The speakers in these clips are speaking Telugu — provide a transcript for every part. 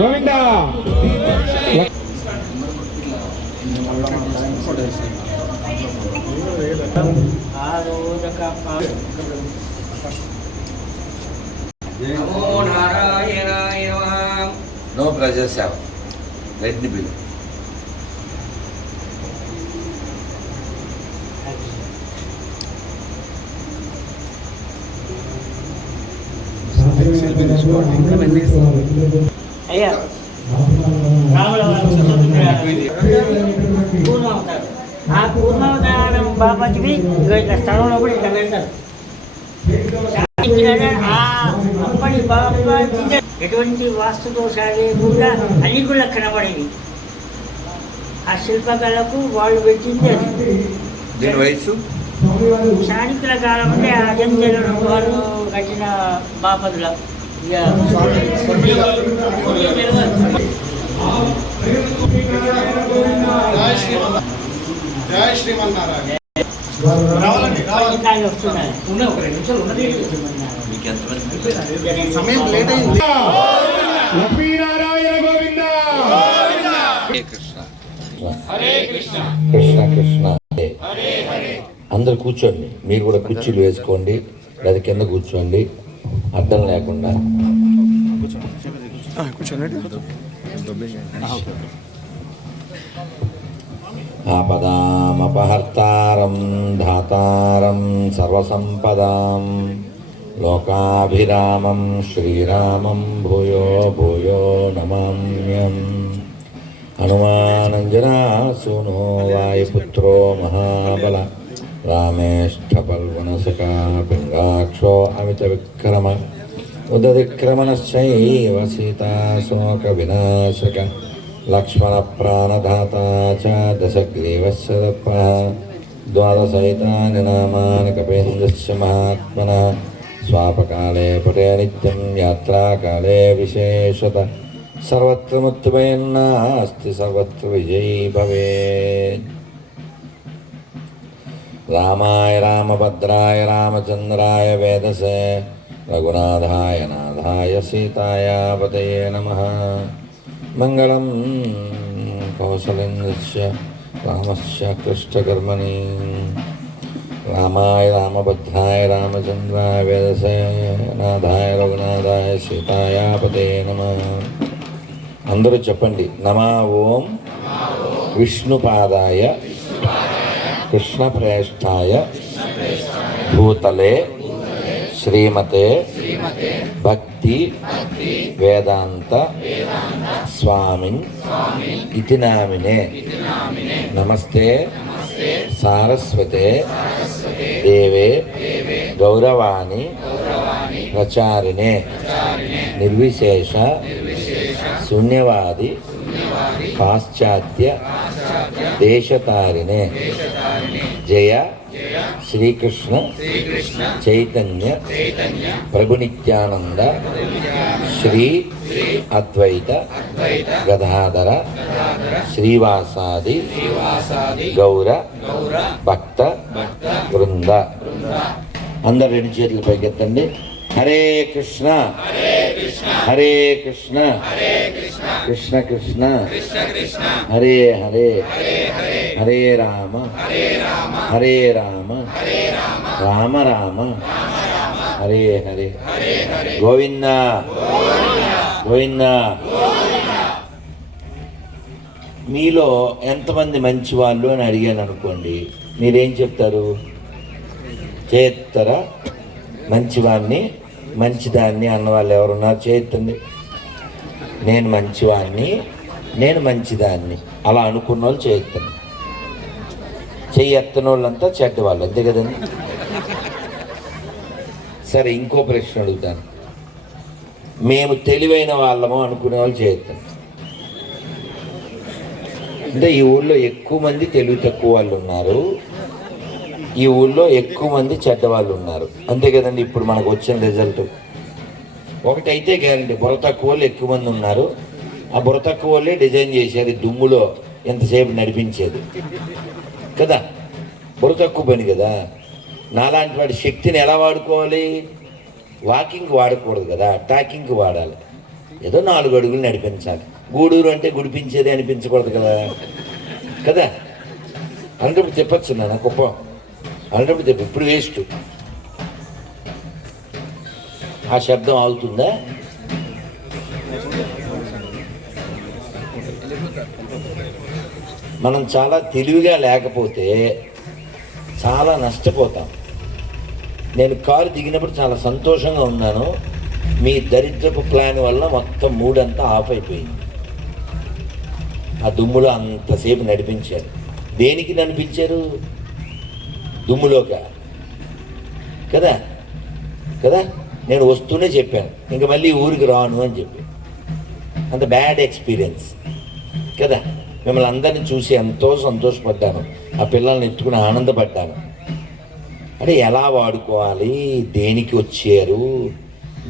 గోవిందా నో ప్రెజర్ సేవ రెడ్ని బిల్ అయ్యా పూర్ణావతారం ఆ పూర్ణావతారం బాబాజీవి ఇట్లా స్థలంలో కూడా ఇట్లా పెడతారు. అప్పటి బాబాజీ ఎటువంటి వాస్తు దోషాలు లేకుండా అన్ని కూడా కనబడేవి. ఆ శిల్పకళకు వాళ్ళు పెట్టింది అది. వయసు చాణిక్యుల కాలం అంటే అజంతలు వాళ్ళు కట్టిన బాపదుల కృష్ణ కృష్ణ అందరు కూర్చోండి. మీరు కూడా కుర్చీలు వేసుకోండి లేదా కింద కూర్చోండి అడ్డం లేకుండా. ఆపదామపహర్తారం ధాతారం సర్వసంపదాం లోకాభిరామం శ్రీరామం భూయో భూయో నమామ్యం. హనుమానంజనాసూనో వాయుపుత్రో మహాబల రామేష్టపల్వనసకా పింగాక్షో అమిత విక్రమ ఉదవిక్రమణశ్చైవ సీతాశోక వినాశక లక్ష్మణ ప్రాణదాత చ దశగ్రీవస్య దత్పః ద్వాదశైతాని నామాని కపీంద్రస్య మహాత్మనః స్వాపకాలే పటే నిత్యం యాత్రాకాలే విశేషత సర్వత్ర ముక్తిమయన్నాస్తి సర్వత్ర విజయీ భవేత్. రామాయ రామభద్రాయ రామచంద్రాయ వేదసే రఘునాథాయ నాథాయ సీతాయ పతయే నమః. మంగళం కౌసలేంద్రస్య రామస్య కృష్ణకర్మణి. రామాయ రామభద్రాయ రామచంద్రాయ వేదసే నాథాయ రఘునాథాయ సీతాయ పతయే నమః. అందరూ చెప్పండి. నమా ఓం విష్ణుపాదాయ కృష్ణప్రేష్ఠాయ భూతలే శ్రీమతే భక్తి వేదాంత స్వామిన్ ఇతి నామినే నమస్తే సారస్వతే దేవే గౌరవాణి ప్రచారిణే నిర్విశేష శూన్యవాది పాశ్చాత్య దేశతారిణే జయ శ్రీకృష్ణ చైతన్య ప్రభు నిత్యానంద శ్రీ అద్వైత గదాధర శ్రీవాసాది గౌర భక్త వృంద. అందరు రెండు చేతులు పైకెత్తండి. హరే కృష్ణ హరే కృష్ణ కృష్ణ కృష్ణ హరే హరే హరే రామ హరే రామ రామ రామ హరే హరే. గోవింద గోవింద. మీలో ఎంతమంది మంచి వాళ్ళు అని అడిగాను అనుకోండి, మీరేం చెప్తారు? చేత్తరా మంచివాడిని మంచిదాన్ని అన్నవాళ్ళు ఎవరున్నారు? చేయండి. నేను మంచివాడిని, నేను మంచిదాన్ని అలా అనుకున్న వాళ్ళు చేయొద్దండి. చెయ్యెత్తని వాళ్ళంతా చెడ్డవాళ్ళు, అంతే కదండి. సరే, ఇంకో ప్రశ్న అడుగుతాను. మేము తెలివైన వాళ్ళము అనుకునే వాళ్ళు చేయొద్దండి. అంటే ఈ ఊళ్ళో ఎక్కువ మంది తెలివి తక్కువ వాళ్ళు ఉన్నారు, ఈ ఊళ్ళో ఎక్కువ మంది చెడ్డవాళ్ళు ఉన్నారు, అంతే కదండి. ఇప్పుడు మనకు వచ్చిన రిజల్ట్ ఒకటైతే గ్యారంటీ, బుర్ర తక్కువ వాళ్ళు ఎక్కువ మంది ఉన్నారు. ఆ బుర్ర తక్కువ వాళ్ళే డిజైన్ చేశారు ఈ దుమ్ములో ఎంతసేపు నడిపించేది కదా. బుర్ర తక్కువ పని కదా. నాలాంటి వాడి శక్తిని ఎలా వాడుకోవాలి? వాకింగ్ వాడకూడదు కదా, టాకింగ్కి వాడాలి. ఏదో 4 అడుగులు నడిపించాలి. గూడూరు అంటే గుడిపించేది అనిపించకూడదు కదా కదా. అలాంటప్పుడు చెప్పచ్చు నాన్న కుప్పం, అలాంటప్పుడు చెప్పు. ఇప్పుడు వేస్ట్. ఆ శబ్దం ఆగుతుందా? మనం చాలా తెలివిగా లేకపోతే చాలా నష్టపోతాం. నేను కారు దిగినప్పుడు చాలా సంతోషంగా ఉన్నాను. మీ దరిద్రపు ప్లాన్ వల్ల మొత్తం మూడంతా ఆఫ్ అయిపోయింది. ఆ దుమ్ములో అంతసేపు నడిపించారు. దేనికి నడిపించారు? దుమ్ములోక కదా కదా. నేను వస్తూనే చెప్పాను ఇంకా మళ్ళీ ఊరికి రాను అని చెప్పి. అంత బ్యాడ్ ఎక్స్పీరియన్స్ కదా. మిమ్మల్ని అందరినీ చూసి ఎంతో సంతోషపడ్డాను. ఆ పిల్లల్ని ఎత్తుకుని ఆనందపడ్డాను. అంటే ఎలా వాడుకోవాలి, దేనికి వచ్చారు.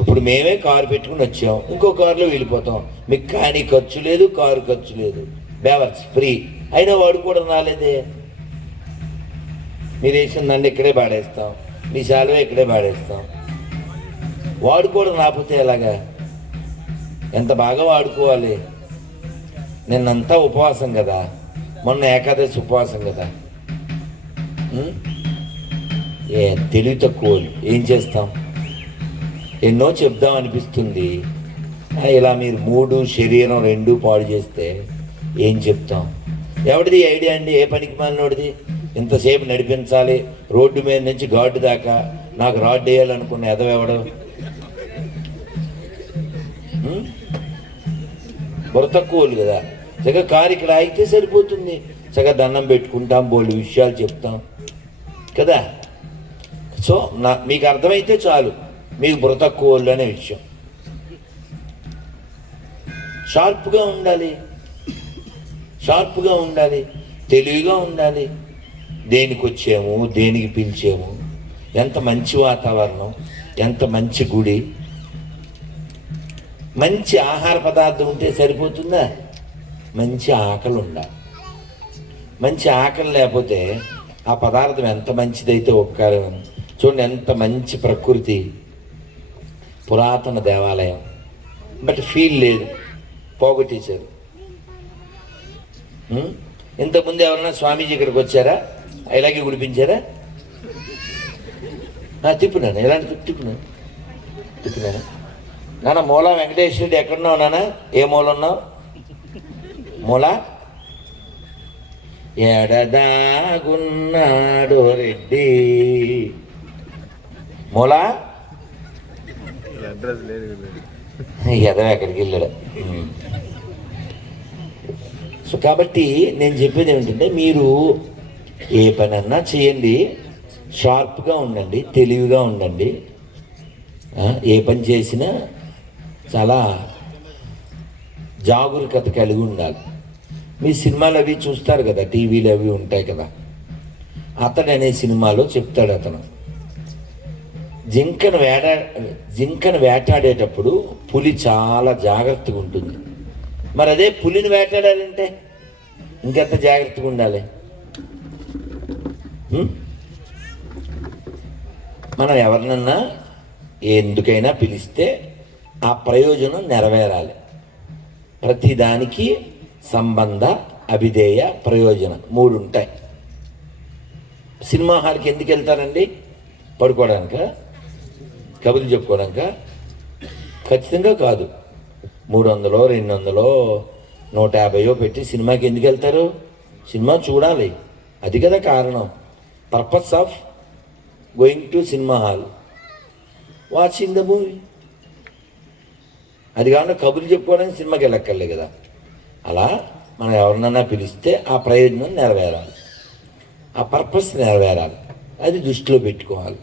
ఇప్పుడు మేమే కారు పెట్టుకుని వచ్చాం, ఇంకో కారులో వెళ్ళిపోతాం. మీకు కానీ ఖర్చు లేదు, కారు ఖర్చు లేదు, బేవర్స్ ఫ్రీ. అయినా వాడుకోవడం రాలేదే. మీరు వేసిన దండ ఇక్కడే పాడేస్తాం, మీ శాలువే ఇక్కడే పాడేస్తాం. వాడుకోవడం రాకపోతే ఎలాగా? ఎంత బాగా వాడుకోవాలి. నిన్నంతా ఉపవాసం కదా, మొన్న ఏకాదశి ఉపవాసం కదా. తెలివి తక్కువ ఏం చేస్తాం? ఎన్నో చెప్దాం అనిపిస్తుంది. ఇలా మీరు 3 శరీరం 2 పాడు చేస్తే ఏం చెప్తాం? ఎవడిది ఐడియా అండి? ఏ పనికి మాలినోడిది? ఇంతసేపు నడిపించాలి రోడ్డు మీద నుంచి ఘాటు దాకా, నాకు రాడ్ వేయాలనుకున్న ఎదవెవడు? బుర్ర తక్కువలు కదా. చక్కగా కారు ఇక్కడ ఆగితే సరిపోతుంది. చక్కగా దండం పెట్టుకుంటాం, బోల్డ్ విషయాలు చెప్తాం కదా. సో మీకు అర్థమైతే చాలు మీకు బుర్ర తక్కువ వాళ్ళు అనే విషయం. షార్ప్గా ఉండాలి, షార్ప్గా ఉండాలి, తెలివిగా ఉండాలి. దేనికి వచ్చాము, దేనికి పిలిచాము, ఎంత మంచి వాతావరణం, ఎంత మంచి గుడి, మంచి ఆహార పదార్థం ఉంటే సరిపోతుందా? మంచి ఆకలి ఉండాలి. మంచి ఆకలి లేకపోతే ఆ పదార్థం ఎంత మంచిదైతే ఒక్కరం. చూడండి ఎంత మంచి ప్రకృతి, పురాతన దేవాలయం, బట్ ఫీల్ లేదు, పోగొట్టేశారు. ఇంతకుముందు ఎవరన్నా స్వామీజీ ఇక్కడికి వచ్చారా? ఇలాగే గుడిపించారా? తిప్పున్నాను, ఎలాంటి తిప్పున్నాను నాన్న. మూల వెంకటేశ్వరుడు ఎక్కడున్నావు నాన్న? ఏ మూల ఉన్నావు? మూల ఎడదాగున్నాడు రెడ్డి. మూల ఎదవ ఎక్కడికి వెళ్ళాడు. సో కాబట్టి నేను చెప్పేది ఏమిటంటే, మీరు ఏ పని అన్నా చేయండి, షార్ప్గా ఉండండి, తెలివిగా ఉండండి. ఏ పని చేసినా చాలా జాగరూకత కలిగి ఉండాలి. మీ సినిమాలు అవి చూస్తారు కదా, టీవీలు అవి ఉంటాయి కదా. అతడు అనే సినిమాలో చెప్తాడు, అతను జింకను వేటాడేటప్పుడు పులి చాలా జాగ్రత్తగా ఉంటుంది. మరి అదే పులిని వేటాడాలంటే ఇంకెంత జాగ్రత్తగా ఉండాలి. మనం ఎవరినన్నా ఎందుకైనా పిలిస్తే ఆ ప్రయోజనం నెరవేరాలి. ప్రతిదానికి సంబంధ, అభిధేయ, ప్రయోజనం 3 ఉంటాయి. సినిమా హాల్కి ఎందుకు వెళ్తారండి? పడుకోవడానిక, కబుర్లు చెప్పుకోవడానిక? ఖచ్చితంగా కాదు. 300, 200, 150 పెట్టి సినిమాకి ఎందుకు వెళ్తారు? సినిమా చూడాలి, అది కదా కారణం. Purpose of going to cinema hall, watching the movie. అది కాకుండా కబుర్లు చెప్పుకోవడానికి సినిమాకి వెళ్ళక్కర్లే కదా. అలా మనం ఎవరినన్నా పిలిస్తే ఆ ప్రయోజనం నెరవేరాలి, ఆ పర్పస్ నెరవేరాలి, అది దృష్టిలో పెట్టుకోవాలి.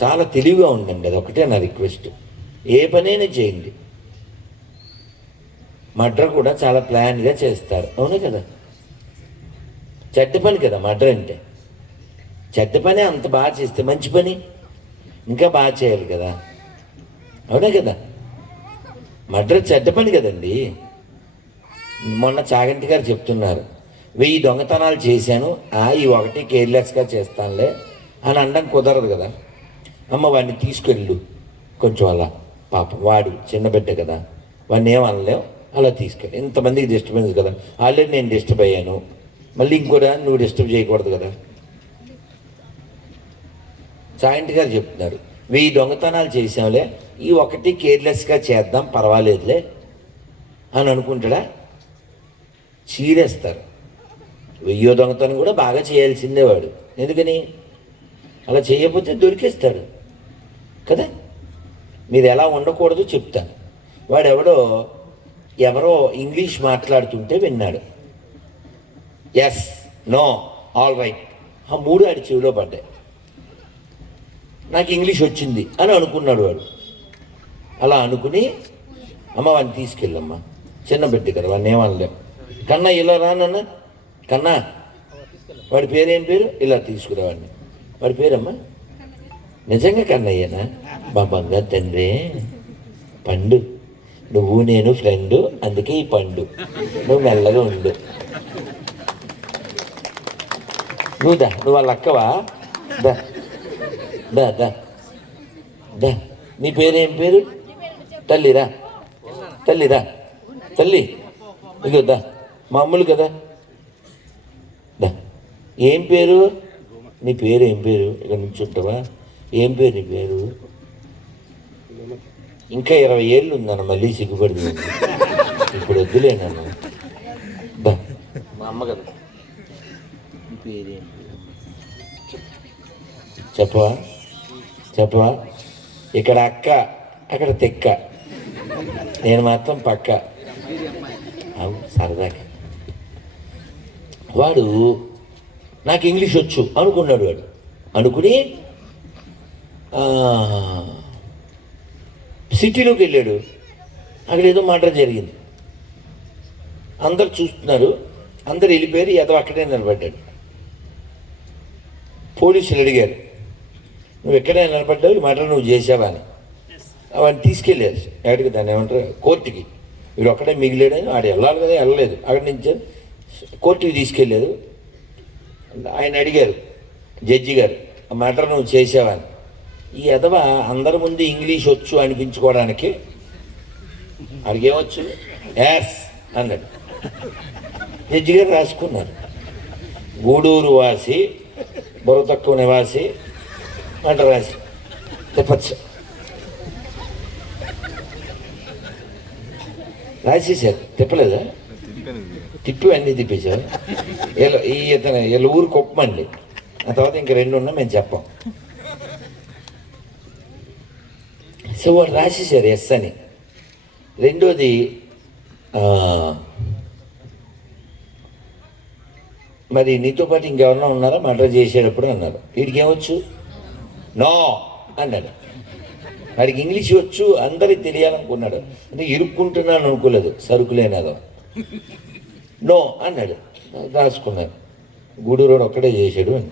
చాలా తెలివిగా ఉండండి, అది ఒకటే నా రిక్వెస్ట్. ఏ పనైనా చేయండి. మర్డర్ కూడా చాలా ప్లాన్గా చేస్తారు, అవును కదా. చెడ్డ పని కదా మర్డర్ అంటే. చెడ్డ పని అంత బాగా చేస్తే మంచి పని ఇంకా బాగా చేయాలి కదా. అవునా కదా? మర్డర్ చెడ్డ పని కదండి. మొన్న చాగంటి గారు చెప్తున్నారు, 1000 దొంగతనాలు చేశాను, ఈ ఒకటి కేర్లెస్గా చేస్తానులే అని అనడం కుదరదు కదా. అమ్మ వాడిని తీసుకెళ్ళు కొంచెం అలా, పాపం వాడు చిన్న బిడ్డ కదా, వాడిని ఏమనలేం, అలా తీసుకెళ్ళి. ఇంతమందికి డిస్టర్బెన్స్ కదా, ఆల్రెడీ నేను డిస్టర్బ్ అయ్యాను, మళ్ళీ ఇంకోటి నువ్వు డిస్టర్బ్ చేయకూడదు కదా. చాగంటి గారు చెప్తున్నారు, 1000 దొంగతనాలు చేసాంలే, ఈ ఒకటి కేర్లెస్గా చేద్దాం పర్వాలేదులే అని అనుకుంటాడా? చీరేస్తారు. 1000 దొంగతనం కూడా బాగా చేయాల్సిందే వాడు. ఎందుకని? అలా చేయకపోతే దొరికేస్తాడు కదా. మీరు ఎలా ఉండకూడదో చెప్తాను. ఎవరో ఇంగ్లీష్ మాట్లాడుతుంటే విన్నాడు. ఎస్, నో, ఆల్ రైట్, ఆ 3 ఆడి చెవిలో పడ్డాయి. నాకు ఇంగ్లీష్ వచ్చింది అని అనుకున్నాడు వాడు. అలా అనుకుని, అమ్మ వాడిని తీసుకెళ్ళమ్మా, చిన్న బిడ్డ కదా, వాడిని ఏమనలేం. కన్నా ఇలా రానన్నా, కన్నా వాడి పేరేం పేరు, ఇలా తీసుకురావాడిని. వాడి పేరమ్మా నిజంగా కన్నయ్యనా? బాబంగా తండ్రి, పండు, నువ్వు నేను ఫ్రెండు, అందుకే ఈ పండు, నువ్వు మెల్లగా ఉండు. నువ్వు వాళ్ళ అక్కవా? దా దా దా దా. నీ పేరేం పేరు? తల్లిరా, తల్లిరా, తల్లి, ఇగో దా, మామూలు కదా, దా. ఏం పేరు? నీ పేరు ఏం పేరు? ఇక్కడ నుంచి ఉంటావా? ఏం పేరు నీ పేరు? ఇంకా 20 ఏళ్ళు ఉందన్న, మళ్ళీ సిగ్గుపడుతుంది. ఇప్పుడు వద్దులే నన్ను. దా, మా అమ్మ కదా. నీ పేరేం? చెప్పవా? చెప్పవా? ఇక్కడ అక్క, అక్కడ తెక్క, నేను మాత్రం పక్క. అవు సరదాగా. వాడు నాకు ఇంగ్లీష్ వచ్చు అనుకున్నాడు. వాడు అనుకుని సిటీలోకి వెళ్ళాడు. అక్కడ ఏదో మర్డర్ జరిగింది. అందరు చూస్తున్నారు, అందరు వెళ్ళిపోయారు. ఏదో అక్కడే నిలబడ్డాడు. పోలీసులు అడిగారు, నువ్వు ఎక్కడే నిలబడ్డావు, మర్డర్ నువ్వు చేసావా అని. అవన్నీ తీసుకెళ్ళారు ఎక్కడికి, దాన్ని ఏమంటారు, కోర్టుకి. వీడు ఒక్కడే మిగిలేడని, వాడు వెళ్ళాలి కదా, వెళ్ళలేదు. అక్కడి నుంచి కోర్టుకి తీసుకెళ్ళారు. ఆయన అడిగారు జడ్జి గారు, మర్డర్ నువ్వు చేసావా అని. ఈ ఎదవ అందరి ముందు ఇంగ్లీష్ వచ్చు అనిపించుకోవడానికి అడిగేవచ్చు, ఎస్ అన్నాడు. జడ్జి గారు రాసుకున్నారు, గూడూరు వాసి, బుర్ర తక్కువ నివాసి అంట రాసి చెప్పచ్చు. రాసేసారు. తిప్పలేదా? తిప్పి అన్నీ తిప్పేశారు. వీళ్ళ ఊరు కుప్పమండి. ఆ తర్వాత ఇంక 2 ఉన్నా మేము చెప్పాం. సో వాడు రాసేసారు ఎస్ అని. రెండోది, మరి నీతో పాటు ఇంకెవరన్నా ఉన్నారా మర్డర్ చేసేటప్పుడు అన్నారు. వీడికి ఏమొచ్చు? నో అన్నాడు. వాడికి ఇంగ్లీష్ వచ్చు, అందరికి తెలియాలనుకున్నాడు. అంటే ఇరుక్కుంటున్నాను అనుకోలేదు, సరుకులేనదో. నో అన్నాడు. రాసుకున్నారు, గూడూరు ఒక్కడే చేశాడు అని.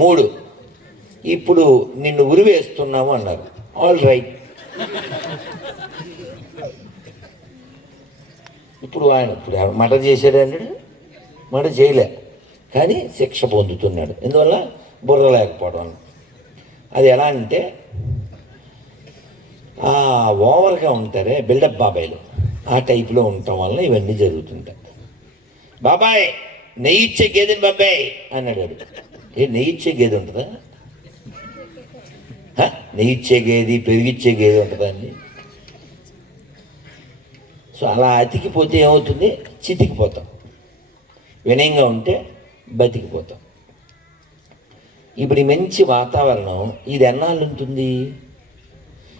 మూడు, ఇప్పుడు నిన్ను ఉరివేస్తున్నాము అన్నారు. All right. ఇప్పుడు మర్డర్ చేశాడు అన్నాడు. మర్డర్ చేయలే, కానీ శిక్ష పొందుతున్నాడు. ఎందువల్ల? బుర్ర లేకపోవడం. అది ఎలా అంటే, ఓవర్గా ఉంటారే బిల్డప్ బాబాయ్లు, ఆ టైప్లో ఉండటం వల్ల ఇవన్నీ జరుగుతుంటాయి. బాబాయ్ నెయ్యి ఇచ్చే గేదెని బాబాయ్ అన్నాడు. నెయ్యి ఇచ్చే గేదె ఉంటుందా? నెయ్యి ఇచ్చే గేది, పెరిగిచ్చే గేదె ఉంటుందా అండి? సో అలా అతికిపోతే ఏమవుతుంది? చితికిపోతాం. వినయంగా ఉంటే బతికిపోతాం. ఇప్పుడు ఈ మంచి వాతావరణం ఇది ఎన్నాళ్ళు ఉంటుంది?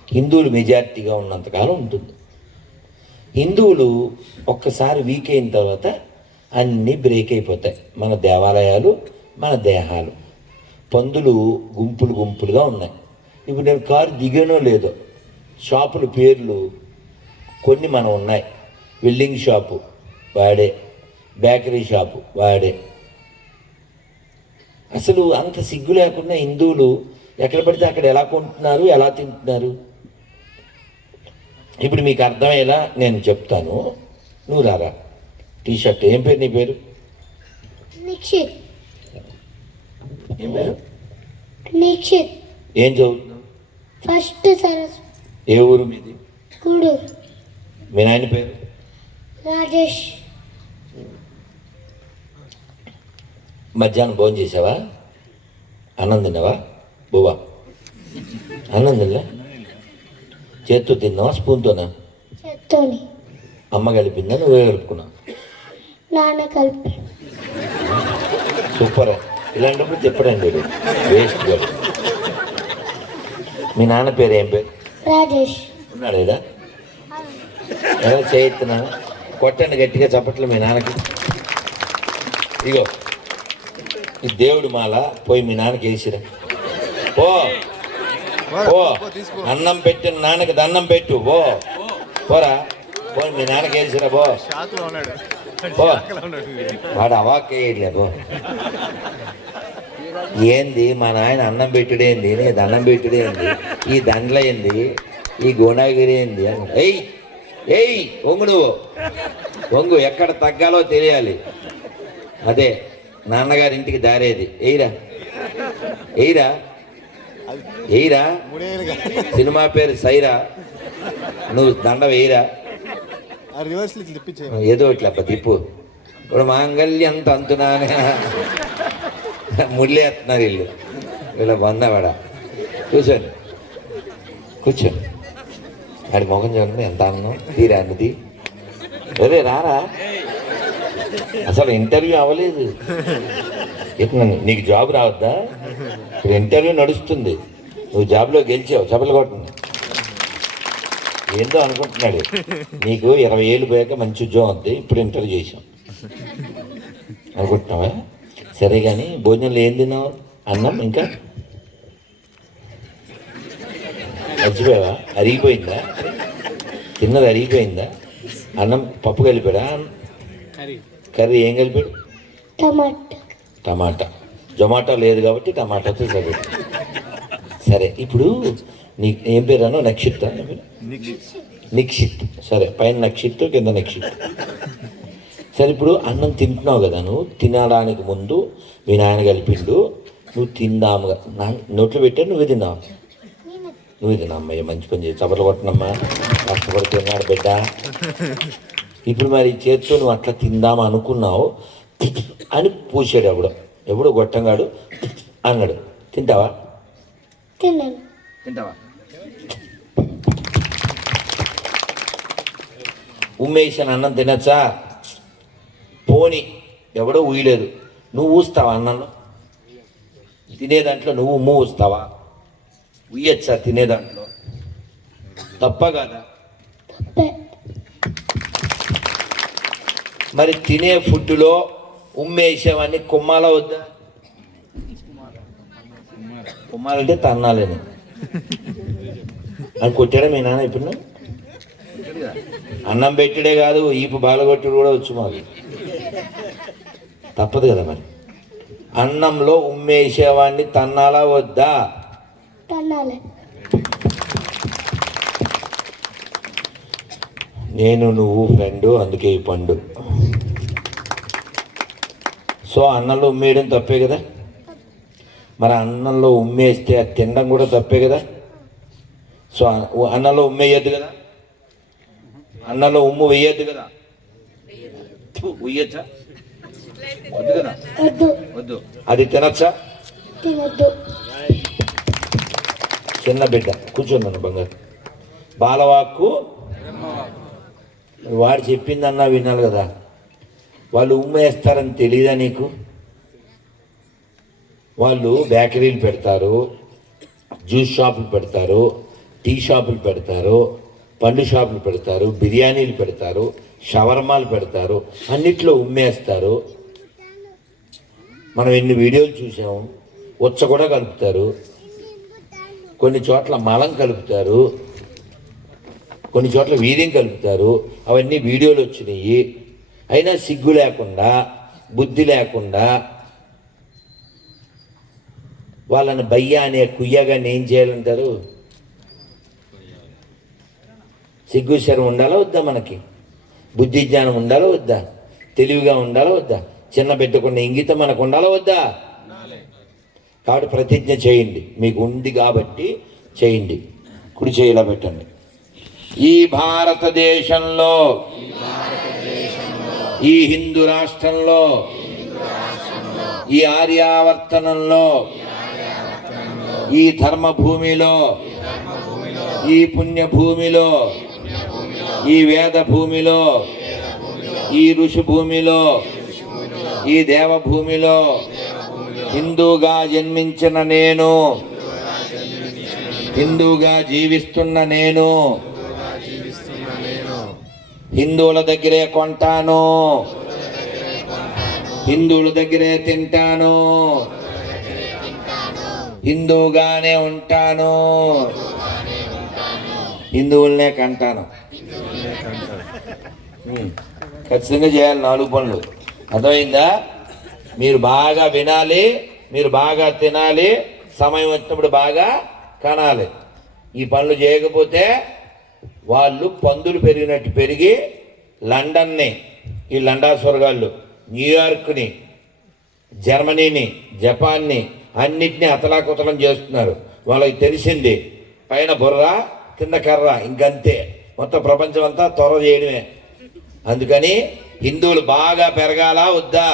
హిందువులు మెజారిటీగా ఉన్నంతకాలం ఉంటుంది. హిందువులు ఒక్కసారి వీక్ అయిన తర్వాత అన్నీ బ్రేక్ అయిపోతాయి. మన దేవాలయాలు, మన దేహాలు. పందులు గుంపులు గుంపులుగా ఉన్నాయి. ఇప్పుడు నేను కారు దిగానో లేదో, షాపుల పేర్లు కొన్ని మనం ఉన్నాయి. వెల్డింగ్ షాపు వాడే, బేకరీ షాపు వాడే, అసలు అంత సిగ్గు లేకుండా హిందువులు ఎక్కడ పడితే అక్కడ ఎలా కొంటున్నారు, ఎలా తింటున్నారు? ఇప్పుడు మీకు అర్థమయ్యేలా నేను చెప్తాను, నువ్వు రారా. టీషర్ట్ ఏం పేరు నీ పేరు? నిక్షిత్. ఏం పేరు? నిక్షిత్. ఏం చదువుతున్నావు? ఫస్ట్ సరస్. ఏ ఊరు మీది? గూడూరు. మీ నాయన పేరు? రాజేష్. మధ్యాహ్నం భోజనం చేసావా? అన్నం తిన్నావా? బువ్వా అన్నం తినలే? చేత్తో తిన్నావా స్పూన్తోనా? చేత్తోని. అమ్మ కలిపిందా నువ్వే కలుపుకున్నావు? నాన్న కలిపి. సూపర్. ఇలాంటప్పుడు చెప్పడండి వేస్ట్ గారు. మీ నాన్న పేరు ఏం పేరు? రాజేష్. ఉన్నాడు ఏడా? ఎలా చేయిస్తున్నా? కొట్టండి గట్టిగా చప్పట్లు మీ నాన్నకి. ఇగో ఈ దేవుడు మాల పోయి మీ నాన్నకి వేసిరా. పో పో, అన్నం పెట్టిన నాన్నకి దండం పెట్టు. పో పోరా, పోయి మీ నాన్నకి వేసిరా. పో పో. వాడు అవాక్కేయట్లేదు. ఏంది మా నాయన అన్నం పెట్టుడేంది, నీ దండం పెట్టుడేంది, ఈ దండలేంది, ఈ గుణగిరి ఏంది అని. ఎయ్ ఎయ్ వంగు, నువ్వు వంగు, ఎక్కడ తగ్గాలో తెలియాలి. అదే నాన్నగారి ఇంటికి దారేది. ఎయిరా ఎయిరా ఎయిరా. సినిమా పేరు సైరా. నువ్వు దండ వేయిరా. ఏదో ఇట్లా తిప్పు. ఇప్పుడు మాంగళ్యం తంతునానే ముళ్ళేస్తున్నారు వీళ్ళు. వీళ్ళ బందవాడ. కూర్చోండి కూర్చోండి. ఆడి మొఖం చూడండి ఎంత అన్నం. తీరా అన్నది. అదే రారా, అసలు ఇంటర్వ్యూ అవ్వలేదు. నీకు జాబ్ రావద్దా? ఇప్పుడు ఇంటర్వ్యూ నడుస్తుంది, నువ్వు జాబ్లో గెలిచావు, చెప్పలు కొట్టండి. ఏందో అనుకుంటున్నాడు. నీకు 20 ఏళ్ళు పోయాక మంచి ఉద్యోగం వద్ది, ఇప్పుడు ఇంటర్వ్యూ చేసాం అనుకుంటున్నావా? సరే కానీ భోజనంలో ఏం తిన్నావు? అన్నం ఇంకా మర్చిపోయావా? అరిగిపోయిందా? తిన్నది అరిగిపోయిందా? అన్నం పప్పు కలిపాడా? కర్రీ ఏం కలిపాడు? టమాటా. టమాటా. జొమాటో లేదు కాబట్టి టమాటాతో సరే. సరే ఇప్పుడు నీకు ఏం పేరు అన్నావు? నక్షిత్. నిక్షిత్. సరే, పైన నక్షిత్ కింద నక్షిత్. సరే ఇప్పుడు అన్నం తింటున్నావు కదా, నువ్వు తినడానికి ముందు మీ నాయన కలిపిండు, నువ్వు తిందాముగా నోట్లో పెట్టాడు, నువ్వే తిన్నావు. నువ్వే తిన్నా. అమ్మయ్య మంచి పని చేసి చపలు కొట్టనమ్మా, కష్టపడి తిన్నాడు బిడ్డ. ఇప్పుడు మరి చేత్తో నువ్వు అట్లా తిందామా అనుకున్నావు అని పూసాడు. ఎవడో గొట్టంగాడు అన్నాడు. తింటావా? తిన్నాను. తింటావా? ఉమ్మేసిన అన్నం తినచ్చా? పోని ఎవడో ఊయలేదు, నువ్వు ఊస్తావా అన్నంలో? తినే దాంట్లో నువ్వు ఉమ్ము ఊస్తావా? ఉయ్యచ్చా తినే దాంట్లో? తప్ప కదా? తప్పే. మరి తినే ఫుడ్లో ఉమ్మేసేవన్నీ కుమ్మాల వద్దా? కుమ్మాలంటే తన్నాలని అని కొట్టాడా మీ నాన్న? ఇప్పుడు అన్నం పెట్టుడే కాదు, ఈపు బాలగొట్టుడు కూడా వచ్చు మాకు. తప్పదు కదా మరి. అన్నంలో ఉమ్మేసేవాడిని తన్నాలా వద్దా? తన్నాలి. నేను నువ్వు ఫ్రెండు, అందుకే ఈ పండు. సో అన్నంలో ఉమ్మేయడం తప్పే కదా. మరి అన్నంలో ఉమ్మేస్తే అది తినడం కూడా తప్పే కదా. సో అన్నంలో ఉమ్మేయద్దు కదా, అన్నంలో ఉమ్ము వేయద్దు కదా. ఉయ్యచ్చా? వద్దు కదా. వద్దు. వద్దు. అది తినచ్చా? తినొద్దు. చిన్న బిడ్డ కూర్చోన్నాను బంగారు. బాలవాక్కు వాడు చెప్పిందన్నా వినాలి కదా. వాళ్ళు ఉమ్మేస్తారని తెలియదా నీకు? వాళ్ళు బేకరీలు పెడతారు, జ్యూస్ షాపులు పెడతారు, టీ షాపులు పెడతారు, పండు షాపులు పెడతారు, బిర్యానీలు పెడతారు, షవర్మాలు పెడతారు, అన్నిట్లో ఉమ్మేస్తారు. మనం ఎన్ని వీడియోలు చూసాము. ఉచ్చ కూడా కలుపుతారు, కొన్ని చోట్ల మలం కలుపుతారు, కొన్ని చోట్ల వీర్యం కలుపుతారు. అవన్నీ వీడియోలు వచ్చినాయి. అయినా సిగ్గు లేకుండా, బుద్ధి లేకుండా వాళ్ళని బయ్య అనే కుయ్యగాన్ని ఏం చేయాలంటారు? సిగ్గు శరం ఉండాలా వద్దా? మనకి బుద్ధి జ్ఞానం ఉండాలా వద్దా? తెలివిగా ఉండాలా వద్దా? చిన్న పెట్టుకున్న ఇంగితం మనకు ఉండాలా వద్దా? కాబట్టి ప్రతిజ్ఞ చేయండి, మీకు ఉంది కాబట్టి చేయండి. కుడి చేయిలా పెట్టండి. ఈ భారతదేశంలో, ఈ హిందూ రాష్ట్రంలో, ఈ ఆర్యావర్తనంలో, ఈ ధర్మభూమిలో, ఈ పుణ్యభూమిలో, ఈ వేద భూమిలో, ఈ ఋషి భూమిలో, ఈ దేవభూమిలో హిందూగా జన్మించిన నేను, హిందూగా జీవిస్తున్న నేను హిందువుల దగ్గరే కొంటాను, హిందువుల దగ్గరే తింటాను, హిందూగానే ఉంటాను, హిందువులనే కంటాను. ఖచ్చితంగా చేయాలి 4 పనులు. అర్థమైందా? మీరు బాగా వినాలి, మీరు బాగా తినాలి, సమయం వచ్చినప్పుడు బాగా కనాలి. ఈ పనులు చేయకపోతే వాళ్ళు పందులు పెరిగినట్టు పెరిగి లండన్ని, ఈ లండాస్వర్గాళ్ళు, న్యూయార్క్ని, జర్మనీని, జపాన్ని అన్నిటినీ అతలాకుతలం చేస్తున్నారు. వాళ్ళకి తెలిసింది పైన బుర్ర కింద కర్ర, ఇంకంతే. మొత్తం ప్రపంచం అంతా త్వర చేయడమే. అందుకని హిందువులు బాగా పెరగాలా వద్దా?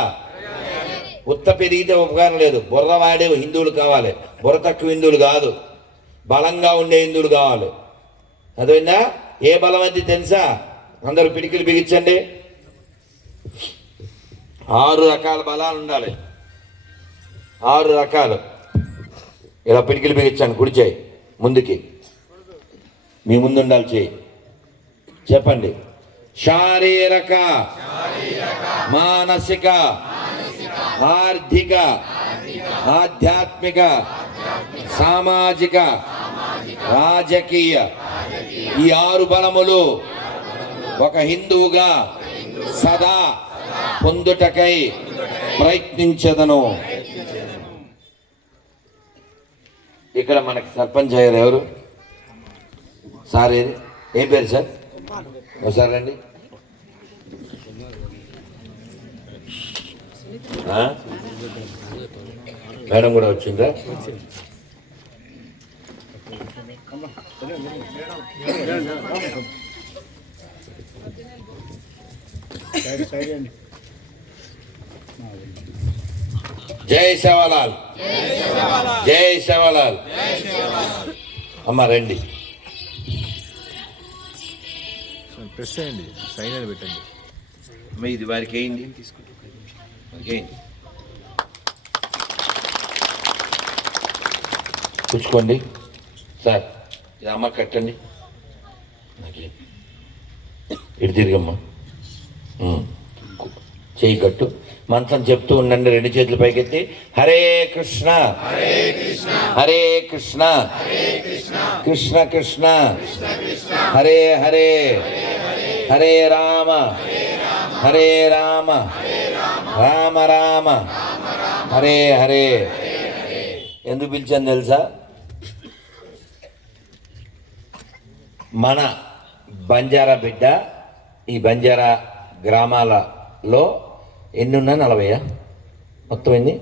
ఉత్త పెరిగితే ఉపకారం లేదు. బుర్ర వాడే హిందువులు కావాలి, బుర్ర తక్కువ హిందువులు కాదు. బలంగా ఉండే హిందువులు కావాలి. అదైందా? ఏ బలం అది తెలుసా? అందరూ పిడికిలు బిగించండి. 6 రకాల బలాలు ఉండాలి. 6 రకాలు. ఇలా పిడికిలు బిగించండి. కుడి చేయి ముందుకి, మీ ముందు ఉండాలి చేయి. చెప్పండి. శారీరక, మానసిక, ఆర్థిక, ఆధ్యాత్మిక, సామాజిక, రాజకీయ, ఈ 6 బలములు ఒక హిందువుగా సదా పొందుటకై ప్రయత్నించదను. ఇక్కడ మనకి సర్పంచ్ అయ్యారు ఎవరు? సార్ ఏం పేరు సార్? ఒకసారి రండి. మేడం కూడా వచ్చిందా? జై సేవాలాల్, జై సేవాలాల్. అమ్మ రండి. ప్రెస్ చేయండి, సైన్ అని పెట్టండి. అమ్మ ఇది వారికి వేయండి. కూర్చుకోండి సార్. ఇది అమ్మ కట్టండి. ఇటు తిరిగమ్మా, చేయి కట్టు. మంత్రం చెప్తూ ఉండండి. 2 చేతులు పైకెత్తి. హరే కృష్ణ, హరే కృష్ణ, కృష్ణ కృష్ణ, హరే హరే, హరే రామ, హరే రామ, రామ రామ, హరే హరే. ఎందుకు పిలిచాను తెలుసా? మన బంజారా బిడ్డ, ఈ బంజారా గ్రామాలలో ఎన్నున్నా? 40 మొత్తం ఎన్ని?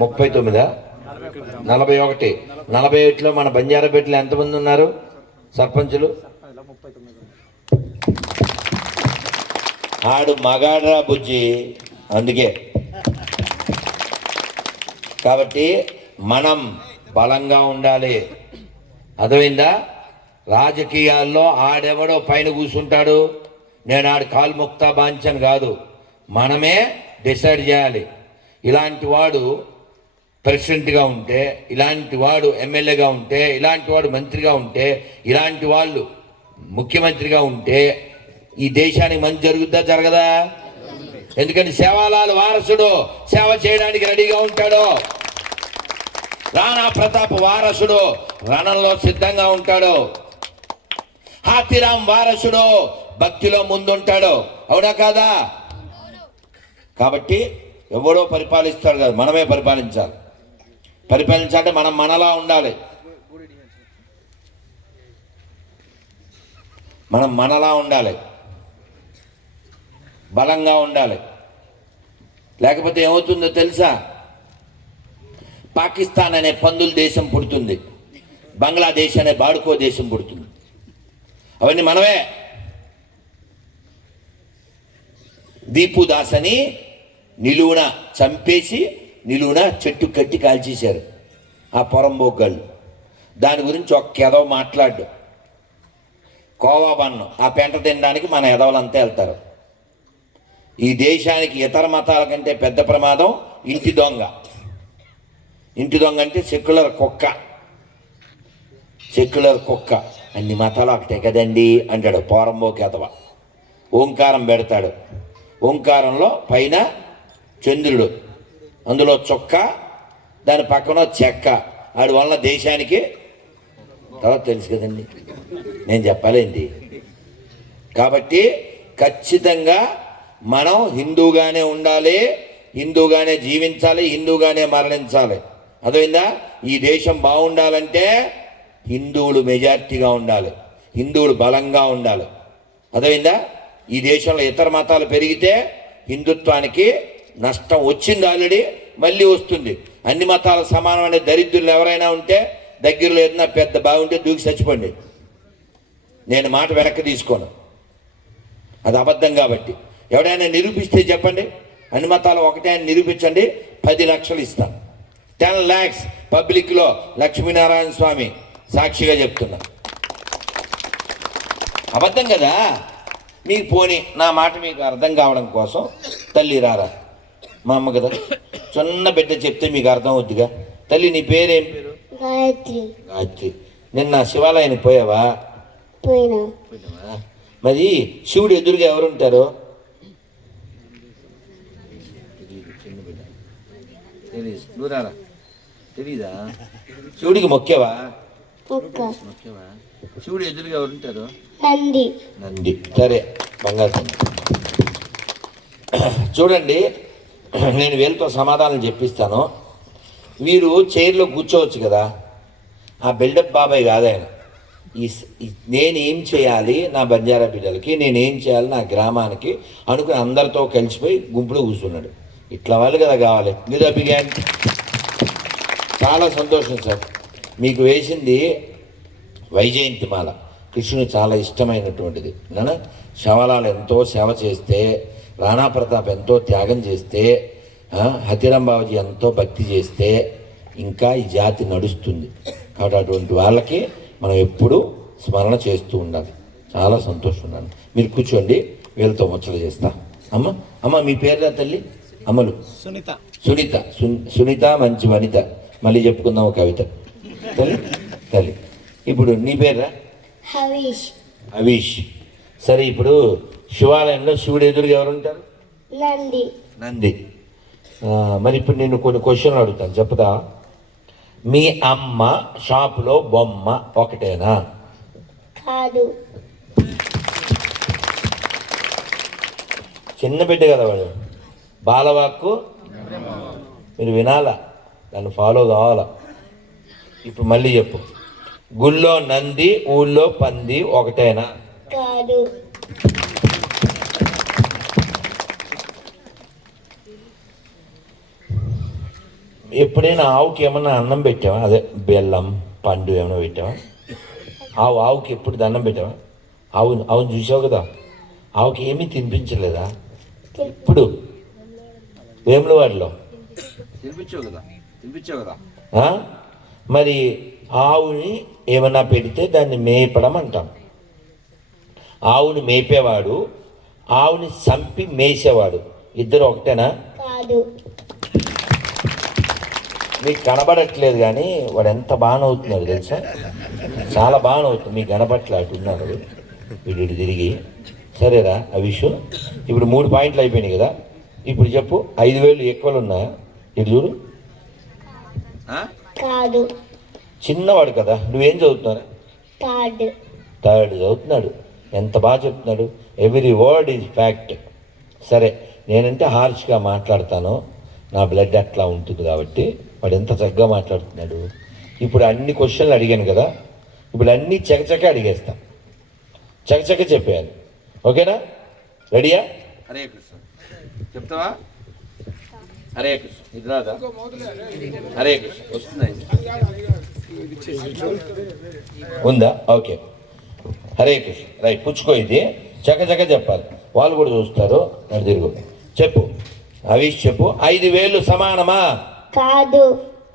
39, 41. 41లో మన బంజారా బిడ్డలు ఎంతమంది ఉన్నారు సర్పంచులు? ఆడు మగాడ్రా బుజ్జి. అందుకే కాబట్టి మనం బలంగా ఉండాలి. అర్థమైందా? రాజకీయాల్లో ఆడెవడో పైన కూర్చుంటాడు, నేను ఆడు కాలు ముక్తా బాంచను కాదు. మనమే డిసైడ్ చేయాలి. ఇలాంటి వాడు ప్రెసిడెంట్గా ఉంటే, ఇలాంటి వాడు ఎమ్మెల్యేగా ఉంటే, ఇలాంటి వాడు మంత్రిగా ఉంటే, ఇలాంటి వాళ్ళు ముఖ్యమంత్రిగా ఉంటే ఈ దేశానికి మంచి జరుగుద్దా జరగదా? ఎందుకని సేవాలాల్ వారసుడు సేవ చేయడానికి రెడీగా ఉంటాడు. రాణా ప్రతాప్ వారసుడు రణంలో సిద్ధంగా ఉంటాడు. హాతీరామ్ వారసుడు భక్తిలో ముందుంటాడు. అవునా కాదా? కాబట్టి ఎవడో పరిపాలిస్తాడు కాదు, మనమే పరిపాలించాలి. పరిపాలించాలంటే మనం మనలా ఉండాలి. మనం మనలా ఉండాలి, బలంగా ఉండాలి. లేకపోతే ఏమవుతుందో తెలుసా? పాకిస్తాన్ అనే పందుల దేశం పుడుతుంది, బంగ్లాదేశ్ అనే బాడుకో దేశం పుడుతుంది. అవన్నీ మనమే. దీపు దాస్ అని నిలువున చంపేసి నిలువున చెట్టు కట్టి కాల్చేశారు ఆ పొరంబోగాళ్ళు. దాని గురించి ఒక్క ఎదవ మాట్లాడు. కోవా బన్నం ఆ పెంట తినడానికి మన ఎదవలంతా వెళ్తారు. ఈ దేశానికి ఇతర మతాల కంటే పెద్ద ప్రమాదం ఇంటి దొంగ. ఇంటి దొంగ అంటే సెక్యులర్ కుక్క. సెక్యులర్ కుక్క అన్ని మతాలు ఒకటే కదండి అంటాడు పోరంబోకి ఎదవ. ఓంకారం పెడతాడు, ఓంకారంలో పైన చంద్రుడు, అందులో చొక్క, దాని పక్కన చెక్క. ఆడి వల్ల దేశానికి తర్వాత తెలుసు కదండి, నేను చెప్పాలేంటి. కాబట్టి ఖచ్చితంగా మనం హిందూగానే ఉండాలి, హిందూగానే జీవించాలి, హిందూగానే మరణించాలి. అర్థమైందా? ఈ దేశం బాగుండాలంటే హిందువులు మెజార్టీగా ఉండాలి, హిందువులు బలంగా ఉండాలి. అర్థమైందా? ఈ దేశంలో ఇతర మతాలు పెరిగితే హిందుత్వానికి నష్టం వచ్చింది, ఆల్రెడీ మళ్ళీ వస్తుంది. అన్ని మతాల సమానమైన దరిద్రులు ఎవరైనా ఉంటే దగ్గరలో ఏదైనా పెద్ద బాగుంటే దూకి చచ్చిపోండి. నేను మాట వెనక్కి తీసుకోను, అది అబద్ధం. కాబట్టి ఎవడైనా నిరూపిస్తే చెప్పండి, అన్ని మతాలు ఒకటే అని నిరూపించండి, 10 లక్షలు ఇస్తాను. 10 lakhs పబ్లిక్లో లక్ష్మీనారాయణ స్వామి సాక్షిగా చెప్తున్నా. అబద్ధం కదా. మీకు పోనీ నా మాట మీకు అర్థం కావడం కోసం తల్లి రారా, మా అమ్మ కదా, చిన్న బిడ్డ చెప్తే మీకు అర్థం అవుద్దిగా. తల్లి నీ పేరేం పేరు? గాయత్రి. గాయత్రి. నిన్న శివాలయానికి పోయావా? పోయినావా? మరి శివుడు ఎదురుగా ఎవరుంటారు? తెలీదా? శివుడికి మొక్కేవా? మొక్కేవా? శివుడు ఎదురుగా ఎవరుంటారు? నంది. నంది. సరే బంగారు. చూడండి, నేను వీళ్ళతో సమాధానం చెప్పిస్తాను. మీరు చైర్లో కూర్చోవచ్చు కదా. ఆ బిల్డప్ బాబాయ్ కాదాయన. నేనేం చేయాలి నా బంజారా బిడ్డలకి, నేనేం చేయాలి నా గ్రామానికి అనుకుని అందరితో కలిసిపోయి గుంపులో కూర్చున్నాడు. ఇట్లా వాళ్ళు కదా కావాలి. మీద బిగాన్ చాలా సంతోషం సార్. మీకు వేసింది వైజయంతిమాల, కృష్ణుడు చాలా ఇష్టమైనటువంటిది. నాన్న శవలాలు ఎంతో సేవ చేస్తే, రాణా ప్రతాప్ ఎంతో త్యాగం చేస్తే, హతిరాం బాబుజీ ఎంతో భక్తి చేస్తే ఇంకా ఈ జాతి నడుస్తుంది. కాబట్టి అటువంటి వాళ్ళకి మనం ఎప్పుడూ స్మరణ చేస్తూ ఉండాలి. చాలా సంతోషం ఉన్నాను. మీరు కూర్చోండి, వీళ్ళతో ముచ్చట చేస్తా. అమ్మ మీ పేరుదా తల్లి? అమ్మలు సునీత. సునీత సునీత మంచి వనిత. మళ్ళీ చెప్పుకుందాం ఒక కవిత. తల్లి ఇప్పుడు నీ పేరురా? హవీష్. హవీష్. సరే, ఇప్పుడు శివాలయంలో శివుడు ఎదురుగా ఎవరుంటారు? నంది. నంది. మరి ఇప్పుడు నేను కొన్ని క్వశ్చన్లు అడుగుతాను, చెప్తా. మీ అమ్మ షాపులో బొమ్మ ఒకటేనా? కాదు. చిన్న బిడ్డ కదా వాడు, బాలవాక్కు మీరు వినాలా, దాన్ని ఫాలో కావాలా. ఇప్పుడు మళ్ళీ చెప్పు. గుళ్ళో నంది ఊళ్ళో పంది ఒకటేనా? కాదు. ఎప్పుడైనా ఆవుకి ఏమన్నా అన్నం పెట్టావా? అదే బెల్లం పండు ఏమైనా పెట్టావా? ఆవుకి ఎప్పుడు దండం పెట్టావా? ఆవును చూసావు కదా, ఆవుకి ఏమీ తినిపించలేదా? ఇప్పుడు వేములవాడలో తినిపించావు కదా. మరి ఆవుని ఏమన్నా పెడితే దాన్ని మేపడం అంటాం. ఆవుని మేపేవాడు, ఆవుని చంపి మేసేవాడు ఇద్దరు ఒకటేనా? కాదు. మీకు కనబడట్లేదు కానీ వాడు ఎంత బాగా అవుతున్నాడు తెలుసా, చాలా బాగా అవుతుంది. మీకు కనబట్లే అటు ఉన్నాడు వీడు తిరిగి. సరేరా ఆ విషయం. ఇప్పుడు 3 పాయింట్లు అయిపోయినాయి కదా. ఇప్పుడు చెప్పు, 5,000 ఎక్కువలు ఉన్నాయా? ఇటు చూడు. కాదు. చిన్నవాడు కదా, నువ్వేం చదువుతున్నారా? థర్డ్ చదువుతున్నాడు. ఎంత బాగా చెప్తున్నాడు. Every word is fact. సరే, నేనంటే హార్ష్గా మాట్లాడతాను, నా బ్లడ్ అట్లా ఉంటుంది కాబట్టి వాడు ఎంత చక్కగా మాట్లాడుతున్నాడు. ఇప్పుడు అన్ని క్వశ్చన్లు అడిగాను కదా, ఇప్పుడు అన్నీ చకచక అడిగేస్తా, చకచక చెప్పాను. ఓకేనా? రెడీయా? హరే కృష్ణ చెప్తావా? హరే కృష్ణ. ఇది రాదా? హరే కృష్ణ వస్తుంది. ఉందా? ఓకే. హరే కృష్ణ. రైట్, పుచ్చుకో. ఇది చకచక చెప్పాలి, వాళ్ళు కూడా చూస్తారు. నడు తిరుగు. చెప్పు అవిష్, చెప్పు. 5,000 సమానమా? కాదు.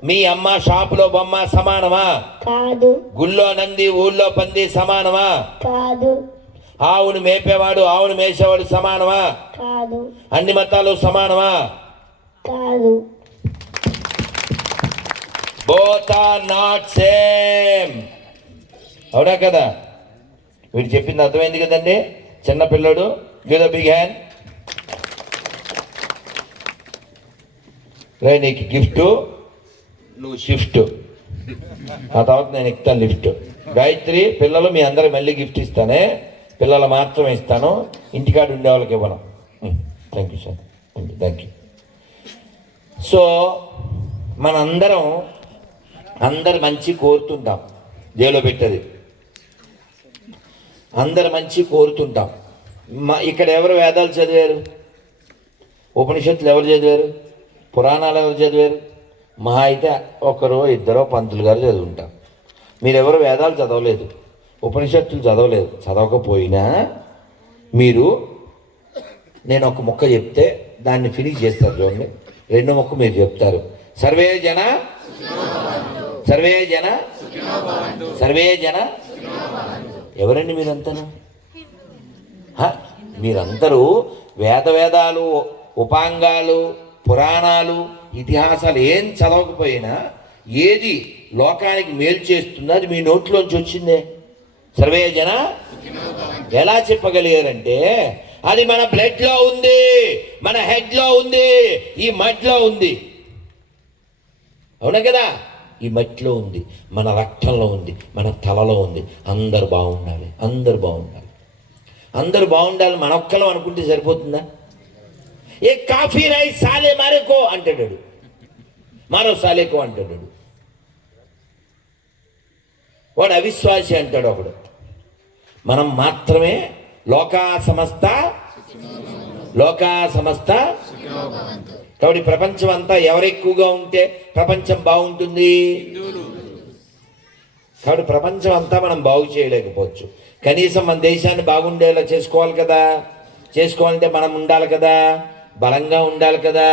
మీ అమ్మ షాపులో బొమ్మ సమానమా? కాదు. గుళ్ళో నంది ఊళ్ళో పంది సమానమా? కాదు. ఆవును మేపేవాడు ఆవును మేసేవాడు సమానమా? కాదు. అన్ని మతాలు సమానమా? కాదు. Both are not same. అవునా కదా? వీడు చెప్పింది అర్థమైంది కదండి. చిన్న పిల్లడు, గివ్ బిగ్ హ్యాండ్. రే, నీకు గిఫ్ట్, నువ్వు షిఫ్ట్, ఆ తర్వాత నేను ఎక్కుతాను లిఫ్ట్. గాయత్రి, పిల్లలు మీ అందరూ మళ్ళీ గిఫ్ట్ ఇస్తానే, పిల్లలు మాత్రమే ఇస్తాను, ఇంటికాడ ఉండే వాళ్ళకి ఇవ్వను. Thank you sir, thank you. So మనందరం అందరు మంచి కోరుతుంటాం, దేవులో పెట్టది, అందరు మంచి కోరుతుంటాం. ఇక్కడ ఎవరు వేదాలు చదివారు? ఉపనిషత్తులు ఎవరు చదివారు? పురాణాలు ఎవరు చదివారు? మహా అయితే ఒకరో ఇద్దరో పంతులు గారు చదువుంటారు. మీరెవరు వేదాలు చదవలేదు, ఉపనిషత్తులు చదవలేదు. చదవకపోయినా మీరు, నేను ఒక మొక్క చెప్తే దాన్ని ఫినిష్ చేస్తారు చూడండి, రెండో మొక్క మీరు చెప్తారు. సర్వే జన సర్వే జన సర్వే జన. ఎవరండి మీరంతను? మీరందరూ వేదాలు, ఉపాంగాలు, పురాణాలు, ఇతిహాసాలు ఏం చదవకపోయినా ఏది లోకానికి మేలు చేస్తుందో అది మీ నోట్లోంచి వచ్చిందే. సర్వే జన ఎలా చెప్పగలిగారంటే అది మన బ్లడ్లో ఉంది, మన హెడ్లో ఉంది, ఈ మట్టిలో ఉంది. అవునా కదా? ఈ మట్టిలో ఉంది, మన రక్తంలో ఉంది, మన తలలో ఉంది. అందరు బాగుండాలి, అందరు బాగుండాలి, అందరు బాగుండాలి. మన ఒక్కలం అనుకుంటే సరిపోతుందా? ఏ కాఫీ రైస్ సాలే మారేకో అంటాడు, మారో సాలేకో అంటాడు. వాడు అవిశ్వాసి అంటాడు ఒకడు. మనం మాత్రమే లోకా సమస్త కాబట్టి ప్రపంచం అంతా ఎవరెక్కువగా ఉంటే ప్రపంచం బాగుంటుంది. కాబట్టి ప్రపంచం అంతా మనం బాగు చేయలేకపోవచ్చు. కనీసం మన దేశాన్ని బాగుండేలా చేసుకోవాలి కదా. చేసుకోవాలంటే మనం ఉండాలి కదా, బలంగా ఉండాలి కదా.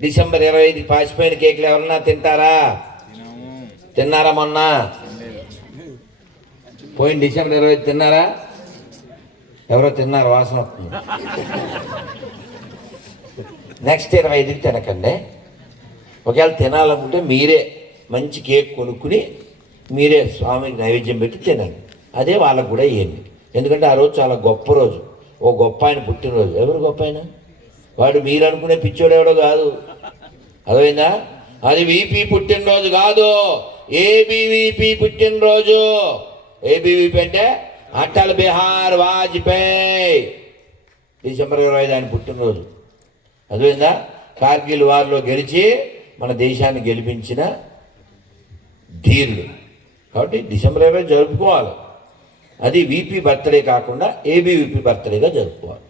డిసెంబర్ 25 పాసిపోయిన కేకులు ఎవరన్నా తింటారా? తిన్నారా? మొన్న పోయిన డిసెంబర్ 25 తిన్నారా? ఎవరో తిన్నారు, వాసన వస్తుంది. నెక్స్ట్ 25కి తినకండి. ఒకవేళ తినాలనుకుంటే మీరే మంచి కేక్ కొనుక్కుని మీరే స్వామికి నైవేద్యం పెట్టి తినండి. అదే వాళ్ళకు కూడా ఇవ్వండి. ఎందుకంటే ఆ రోజు చాలా గొప్ప రోజు, ఓ గొప్ప ఆయన పుట్టినరోజు. ఎవరు గొప్ప ఆయన? వాడు మీరు అనుకునే పిచ్చోడు ఎవడో కాదు, అర్థమైందా? అది వీపీ పుట్టినరోజు కాదు, ఏబీవీపీ పుట్టినరోజు. ఏబీవీపీ అంటే అటల్ బిహార్ వాజ్పేయి. డిసెంబర్ 25 ఆయన పుట్టినరోజు. అర్థమైందా? కార్గిల్ వార్లో గెలిచి మన దేశాన్ని గెలిపించిన ధీరుడు. కాబట్టి డిసెంబర్ 20 జరుపుకోవాలి. అది వీపీ బర్త్డే కాకుండా ఏబీవీపీ బర్త్డేగా జరుపుకోవాలి.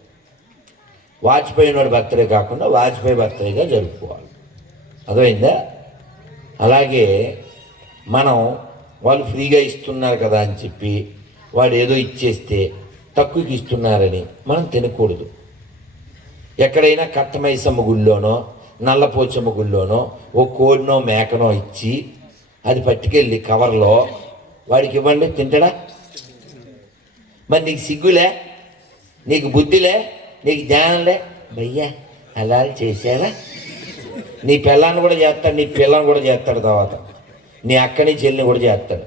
వాజ్పేయి నాడు బర్త్డే కాకుండా వాజ్పేయి బర్త్డేగా జరుపుకోవాలి. అర్థమైందా? అలాగే మనం వాళ్ళు ఫ్రీగా ఇస్తున్నారు కదా అని చెప్పి వాడు ఏదో ఇచ్చేస్తే తక్కువకి ఇస్తున్నారని మనం తినకూడదు. ఎక్కడైనా కట్టమైసమ్మ గుళ్ళోనో నల్లపోచమ్మ గుళ్ళోనో ఓ కోడినో మేకనో ఇచ్చి అది పట్టుకెళ్ళి కవర్లో వాడికి ఇవ్వండి, తింటాడా? మరి నీకు సిగ్గులే, నీకు బుద్ధిలే, నీకు జ్ఞానంలే? భయ్యా అలా చేశారా? నీ పిల్లాన్ని కూడా చేస్తాడు, నీ పిల్లని కూడా చేస్తాడు, తర్వాత నీ అక్కని చెల్లిని కూడా చేస్తాడు.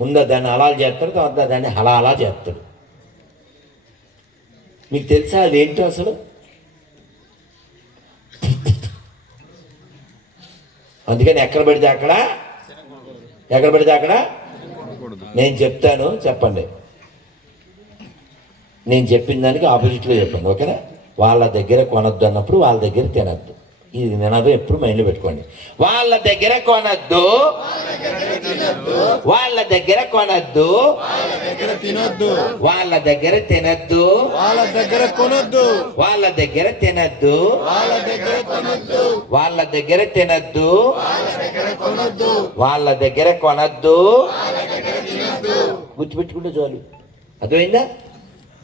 ముందు దాన్ని అలా చేస్తాడు, తర్వాత దాన్ని అలా చేస్తాడు. మీకు తెలుసా అదేంటో అసలు? అందుకని ఎక్కడ పడితే అక్కడ నేను చెప్తాను, చెప్పండి. నేను చెప్పిన దానికి ఆపోజిట్లో చెప్పండి, ఓకేనా? వాళ్ళ దగ్గర కొనొద్దు అన్నప్పుడు వాళ్ళ దగ్గర తినద్దు. ఇది నినాదం ఎప్పుడు మైండ్లో పెట్టుకోండి. వాళ్ళ దగ్గర కొనద్దు, వాళ్ళ దగ్గర కొనద్దు, వాళ్ళ దగ్గర తినద్దు, వాళ్ళ దగ్గర కొనద్దు, వాళ్ళ దగ్గర తినద్దు, వాళ్ళ దగ్గర తినద్దు, వాళ్ళ దగ్గర కొనద్దు. గుర్తుపెట్టుకుంటే చాలు. అర్థమైందా?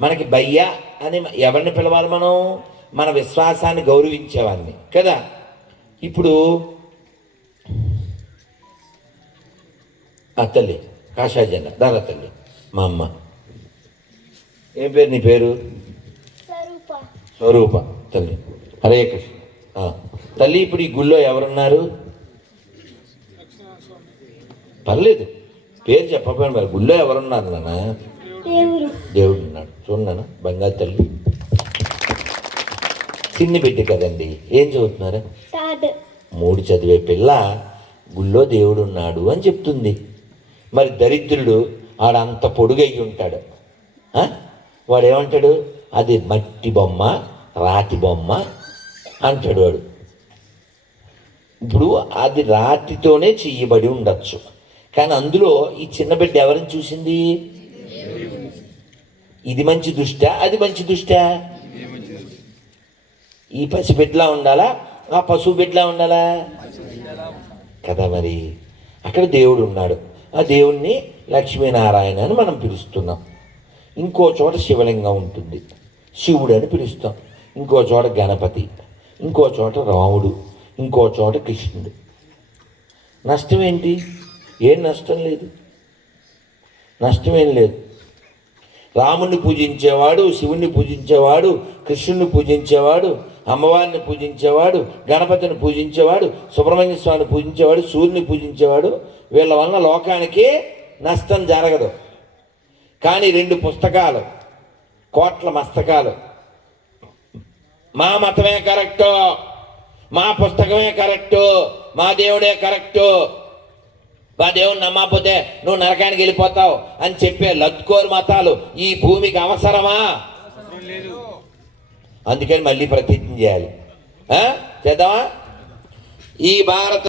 మనకి భయ్య అని ఎవరిని పిలవాలి? మనం మన విశ్వాసాన్ని గౌరవించేవాడిని కదా. ఇప్పుడు ఆ తల్లి కాషాయజన్న దాదా తల్లి, మా అమ్మ. ఏం పేరు నీ పేరు? స్వరూప. స్వరూప తల్లి. హరే కృష్ణ. తల్లి, ఇప్పుడు ఈ గుళ్ళో ఎవరున్నారు? పర్లేదు, పేరు చెప్పకపోయినా మరి గుళ్ళో ఎవరున్నారు నాన్న? దేవుడు ఉన్నాడు. చూడన్నా బంగారు తల్లి, చిన్ని బిడ్డ కదండి. ఏం చదువుతున్నారా? 3 చదివే పిల్ల గుళ్ళో దేవుడు ఉన్నాడు అని చెప్తుంది. మరి దరిద్రుడు ఆడంత పొడుగయ్యి ఉంటాడు. వాడు ఏమంటాడు? అది మట్టి బొమ్మ, రాతి బొమ్మ అంటాడు వాడు. ఇప్పుడు అది రాతితోనే చెయ్యబడి ఉండొచ్చు, కానీ అందులో ఈ చిన్న బిడ్డ ఎవరిని చూసింది? ఇది మంచి దుష్టా, అది మంచి దుష్టా? ఈ పసిబిడ్డలా ఉండాలా, ఆ పశువు బిడ్డలా ఉండాలా కదా. మరి అక్కడ దేవుడు ఉన్నాడు. ఆ దేవుణ్ణి లక్ష్మీనారాయణ అని మనం పిలుస్తున్నాం. ఇంకో చోట శివలింగం ఉంటుంది, శివుడు అని పిలుస్తాం. ఇంకో చోట గణపతి, ఇంకో చోట రాముడు, ఇంకో చోట కృష్ణుడు. నష్టం ఏంటి? ఏం నష్టం లేదు, నష్టమేం లేదు. రాముణ్ణి పూజించేవాడు, శివుణ్ణి పూజించేవాడు, కృష్ణుని పూజించేవాడు, అమ్మవారిని పూజించేవాడు, గణపతిని పూజించేవాడు, సుబ్రహ్మణ్య స్వామిని పూజించేవాడు, సూర్యుని పూజించేవాడు, వీళ్ళ వలన లోకానికి నష్టం జరగదు. కానీ 2 పుస్తకాలు, కోట్ల మస్తకాలు, మా మతమే కరెక్టు, మా పుస్తకమే కరెక్టు, మా దేవుడే కరెక్టు, మా దేవుని నమ్మకపోతే నువ్వు నరకానికి వెళ్ళిపోతావు అని చెప్పే లత్కోరు మతాలు ఈ భూమికి అవసరమా? అందుకని మళ్ళీ ప్రతిజ్ఞ చేయాలి. చేద్దామా? ఈ భారత